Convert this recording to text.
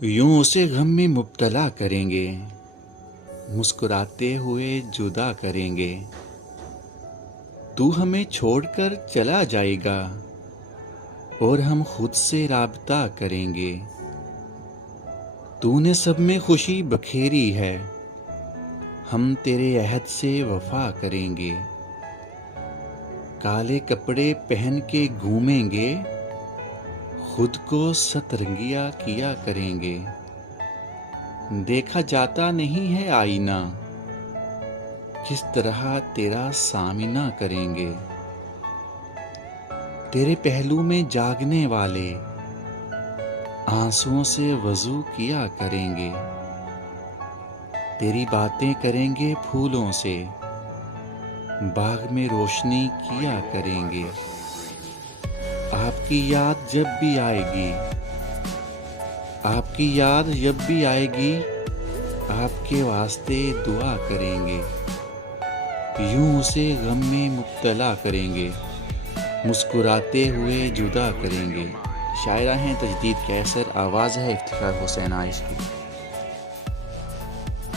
یوں اسے غم میں مبتلا کریں گے، مسکراتے ہوئے جدا کریں گے۔ تو ہمیں چھوڑ کر چلا جائے گا اور ہم خود سے رابطہ کریں گے۔ تو نے سب میں خوشی بکھیری ہے، ہم تیرے عہد سے وفا کریں گے۔ کالے کپڑے پہن کے گھومیں گے، خود کو سترنگیا کیا کریں گے۔ دیکھا جاتا نہیں ہے آئینہ، کس طرح تیرا سامنا کریں گے۔ تیرے پہلو میں جاگنے والے آنسوؤں سے وضو کیا کریں گے۔ تیری باتیں کریں گے پھولوں سے، باغ میں روشنی کیا کریں گے۔ آپ کی یاد جب بھی آئے گی، آپ کی یاد جب بھی آئے گی، آپ کے واسطے دعا کریں گے۔ یوں اسے غم میں مبتلا کریں گے، مسکراتے ہوئے جدا کریں گے۔ شاعرہ ہیں تجدید کیسر، آواز ہے افتخار حسین عائش کی۔